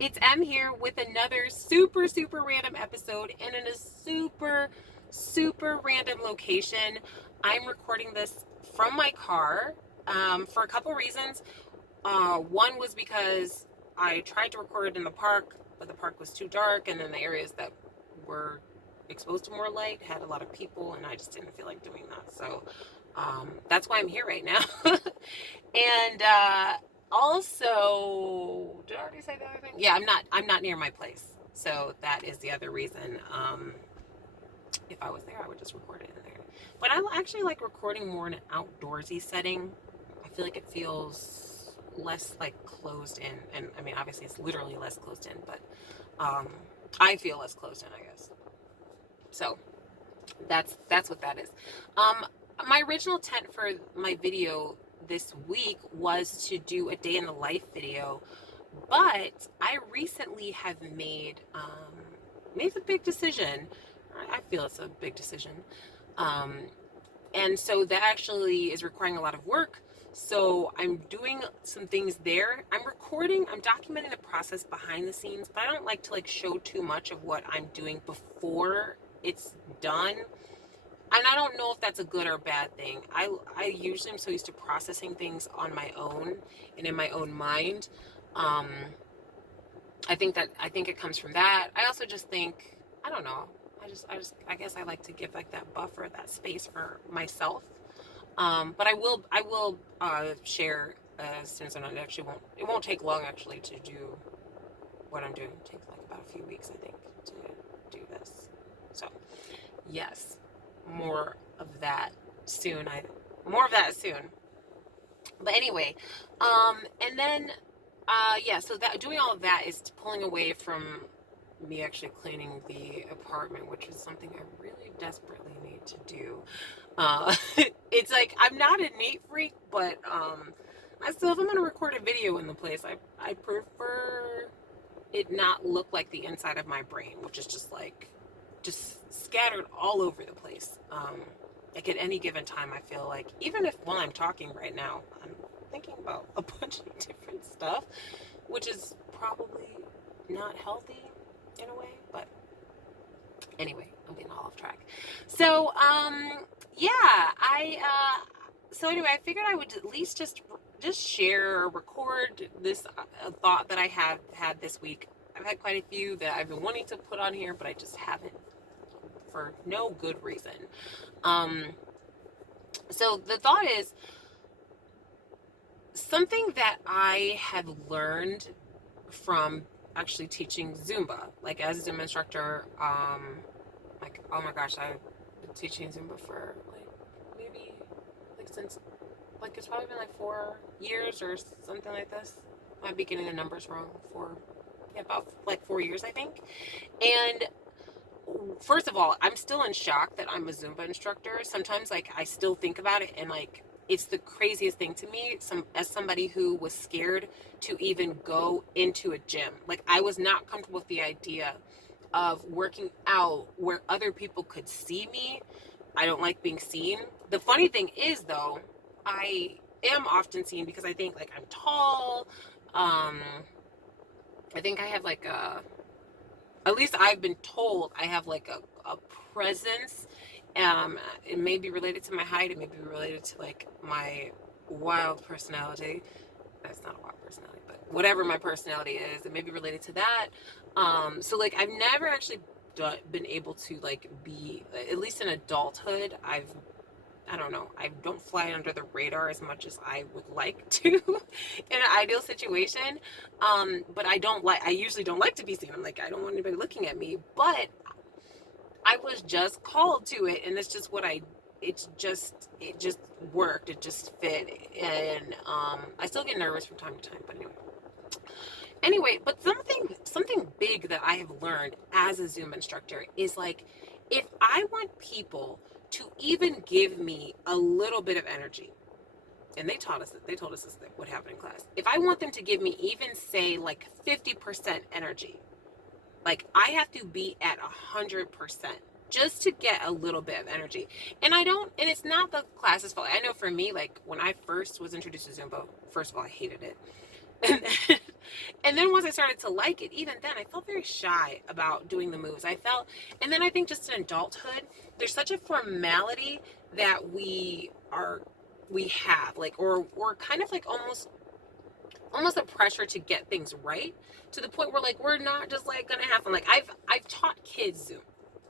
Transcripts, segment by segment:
It's M here with another super, super random episode and in a super, super random location. I'm recording this from my car for a couple reasons. One was because I tried to record it in the park, but the park was too dark, and then the areas that were exposed to more light had a lot of people, and I just didn't feel like doing that. So that's why I'm here right now. And also, did I already say the other thing? Yeah, I'm not near my place, so that is the other reason. If I was there, I would just record it in there. But I actually like recording more in an outdoorsy setting. I feel like it feels less like closed in, and I mean, obviously, it's literally less closed in, but I feel less closed in, I guess. So that's what that is. My original intent for my video this week was to do a day in the life video, but I recently have made a big decision. I feel it's a big decision, um, and so that actually is requiring a lot of work. So I'm doing some things there. I'm documenting the process behind the scenes, but I don't like to show too much of what I'm doing before it's done. And I don't know if that's a good or bad thing. I usually am so used to processing things on my own and in my own mind. Um, I think it comes from that. I also just think, I don't know. I guess I like to give that buffer, that space for myself. But I will share as soon as I'm not, it won't take long actually to do what I'm doing. It takes about a few weeks, I think, to do this. So yes, more of that soon. More of that soon. But anyway, and then yeah, so that doing all of that is pulling away from me actually cleaning the apartment, which is something I really desperately need to do. It's like I'm not a neat freak, but I still, if I'm gonna record a video in the place, I prefer it not look like the inside of my brain, which is just scattered all over the place. Like at any given time, I feel like even if while I'm talking right now, I'm thinking about a bunch of different stuff, which is probably not healthy in a way. But anyway, I'm getting all off track. So yeah, so anyway, I figured I would at least just share or record this thought that I have had this week. I've had quite a few that I've been wanting to put on here, but I just haven't for no good reason. So the thought is something that I have learned from actually teaching Zumba. Like as a Zumba instructor, oh my gosh, I've been teaching Zumba for maybe since it's probably been 4 years or something like this. I might be getting the numbers wrong. About 4 years, I think. And first of all, I'm still in shock that I'm a Zumba instructor. Sometimes I still think about it and it's the craziest thing to me, as somebody who was scared to even go into a gym. I was not comfortable with the idea of working out where other people could see me. I don't like being seen. The funny thing is, though, I am often seen because I think I'm tall. I think I have at least I've been told I have a presence. It may be related to my height. It may be related to my wild personality. That's not a wild personality, but whatever my personality is, it may be related to that. So I've never actually been able to be, at least in adulthood, I don't know, I don't fly under the radar as much as I would like to in an ideal situation. But I usually don't like to be seen. I don't want anybody looking at me, but I was just called to it, and it's just it just worked. It just fit. And I still get nervous from time to time, but anyway, but something big that I have learned as a Zumba instructor is if I want people to even give me a little bit of energy, and they told us this would happen in class. If I want them to give me even say 50% energy, I have to be at 100% just to get a little bit of energy. And it's not the class's fault. I know for me, when I first was introduced to Zumba, first of all, I hated it. And And then once I started to like it, even then I felt very shy about doing the moves. And then I think just in adulthood, there's such a formality that we have, like, or kind of like almost a pressure to get things right, to the point where like we're not just like gonna have fun. Like I've taught kids Zoom.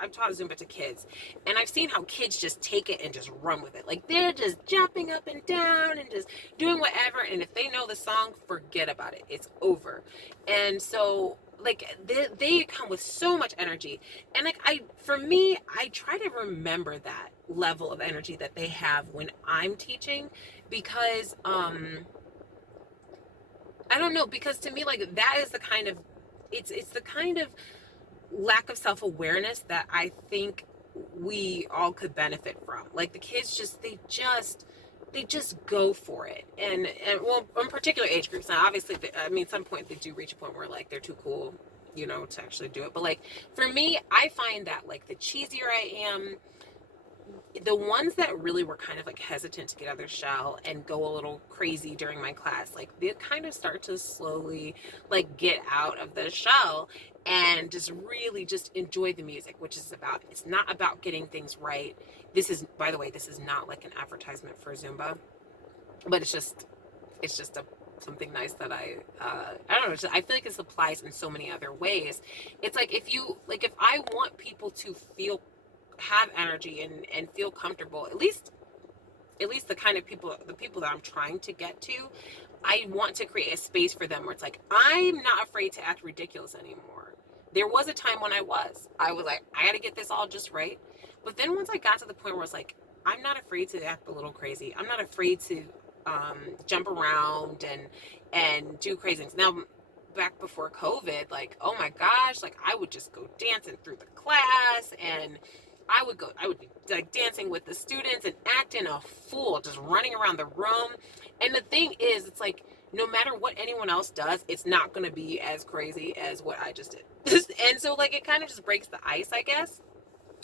I've taught Zumba to kids, and I've seen how kids just take it and just run with it. Like they're just jumping up and down and just doing whatever. And if they know the song, forget about it. It's over. And so like they come with so much energy. And like for me, I try to remember that level of energy that they have when I'm teaching, because I don't know, because to me, like, that is the kind of, it's the kind of lack of self-awareness that I think we all could benefit from. Like the kids they just go for it. And well, in particular age groups. Now, obviously, I mean, at some point they do reach a point where like they're too cool, to actually do it. But like for me, I find that like the cheesier I am, the ones that really were kind of like hesitant to get out of their shell and go a little crazy during my class, like they kind of start to slowly like get out of the shell and just really just enjoy the music, which is it's not about getting things right. This is, by the way, this is not like an advertisement for Zumba, but it's just something nice that I don't know, I feel like this applies in so many other ways. It's like if I want people to have energy and feel comfortable, at least the kind of the people that I'm trying to get to, I want to create a space for them where it's like, I'm not afraid to act ridiculous anymore. There was a time when I was like, I got to get this all just right. But then once I got to the point where it's like, I'm not afraid to act a little crazy. I'm not afraid to jump around and do crazy things. Now, back before COVID, like, oh my gosh, like I would just go dancing through the class, and I would be like dancing with the students and acting a fool, just running around the room. And the thing is, it's like, no matter what anyone else does, it's not going to be as crazy as what I just did. And so like, it kind of just breaks the ice, I guess.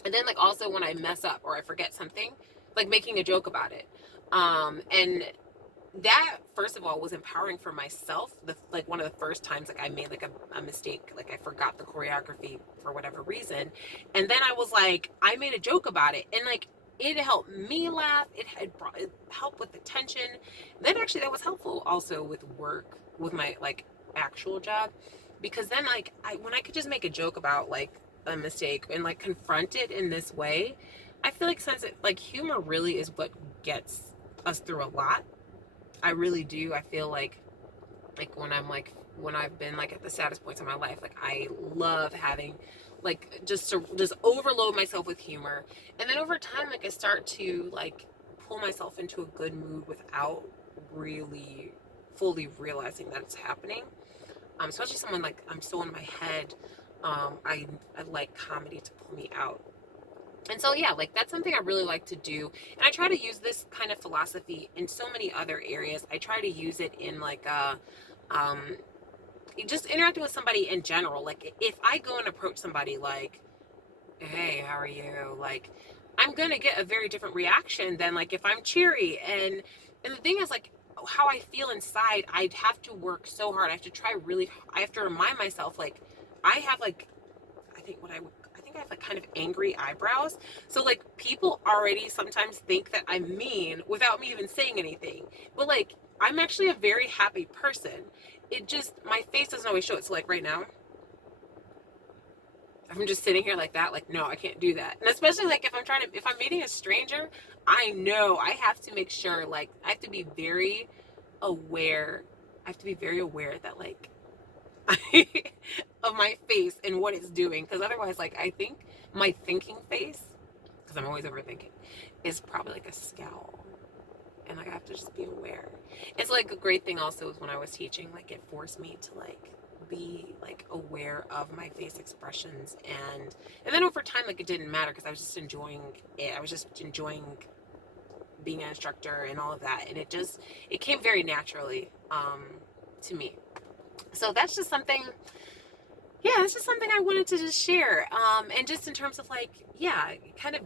And then like, also when I mess up or I forget something, like making a joke about it. And that, first of all, was empowering for myself. Like one of the first times like I made like a mistake, like I forgot the choreography for whatever reason, and then I was like, I made a joke about it, and like it helped me laugh. It helped with the tension. Then actually that was helpful also with work, with my like actual job, because then like when I could just make a joke about like a mistake and like confront it in this way, I feel like like humor really is what gets us through a lot. I really do. I feel like when I've been like at the saddest points in my life, like I love having like just overload myself with humor. And then over time, like I start to like pull myself into a good mood without really fully realizing that it's happening. Especially someone like I'm so in my head. I like comedy to pull me out. And so, yeah, like that's something I really like to do. And I try to use this kind of philosophy in so many other areas. I try to use it in like just interacting with somebody in general. Like if I go and approach somebody like, hey, how are you? Like, I'm going to get a very different reaction than like if I'm cheery. And the thing is like how I feel inside, I'd have to work so hard. I have to remind myself, like, I have like, I think I have like kind of angry eyebrows. So like people already sometimes think that I'm mean without me even saying anything. But like I'm actually a very happy person. It just, my face doesn't always show it. So like right now, I'm just sitting here like that, like, no, I can't do that. And especially like if I'm meeting a stranger, I know I have to make sure, like I have to be very aware. That like of my face and what it's doing, because otherwise like I think my thinking face, because I'm always overthinking, is probably like a scowl, and like I have to just be aware. It's like a great thing also is when I was teaching, like it forced me to like be like aware of my face expressions, and then over time like it didn't matter because I was just enjoying it. I was just enjoying being an instructor and all of that, and it came very naturally to me. So that's just something I wanted to just share. And just in terms of like, yeah, kind of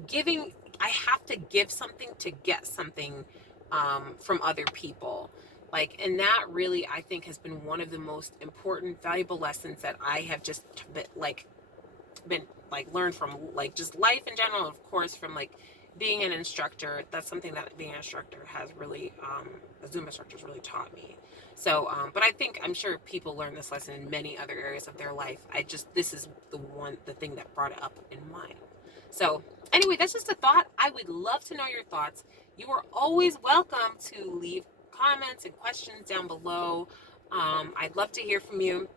I have to give something to get something from other people. Like, and that really, I think, has been one of the most important, valuable lessons that I have just been like learned from, like, just life in general, of course, from like being an instructor. That's something that being an instructor has really, a Zumba instructor has really taught me. So, but I'm sure people learn this lesson in many other areas of their life. This is the thing that brought it up in mine. So anyway, that's just a thought. I would love to know your thoughts. You are always welcome to leave comments and questions down below. I'd love to hear from you.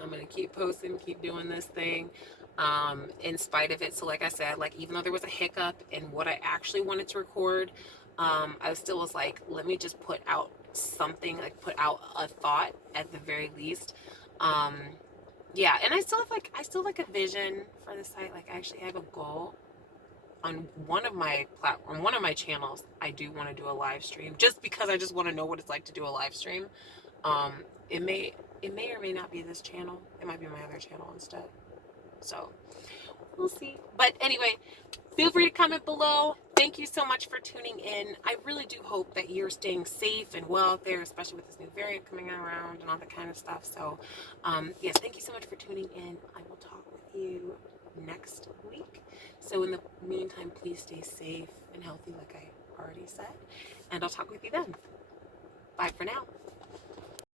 I'm gonna keep posting, keep doing this thing, in spite of it. So, like I said, like, even though there was a hiccup in what I actually wanted to record, I still was like, let me just put out something, like put out a thought at the very least. Um, yeah, and I still like a vision for the site. Like, I actually have a goal on one of my channels. I do want to do a live stream, just because I just want to know what it's like to do a live stream. Um, it may or may not be this channel. It might be my other channel instead. So we'll see. But anyway, feel free to comment below. Thank you so much for tuning in. I really do hope that you're staying safe and well out there, especially with this new variant coming around and all that kind of stuff. So, yes, thank you so much for tuning in. I will talk with you next week. So in the meantime, please stay safe and healthy, like I already said. And I'll talk with you then. Bye for now.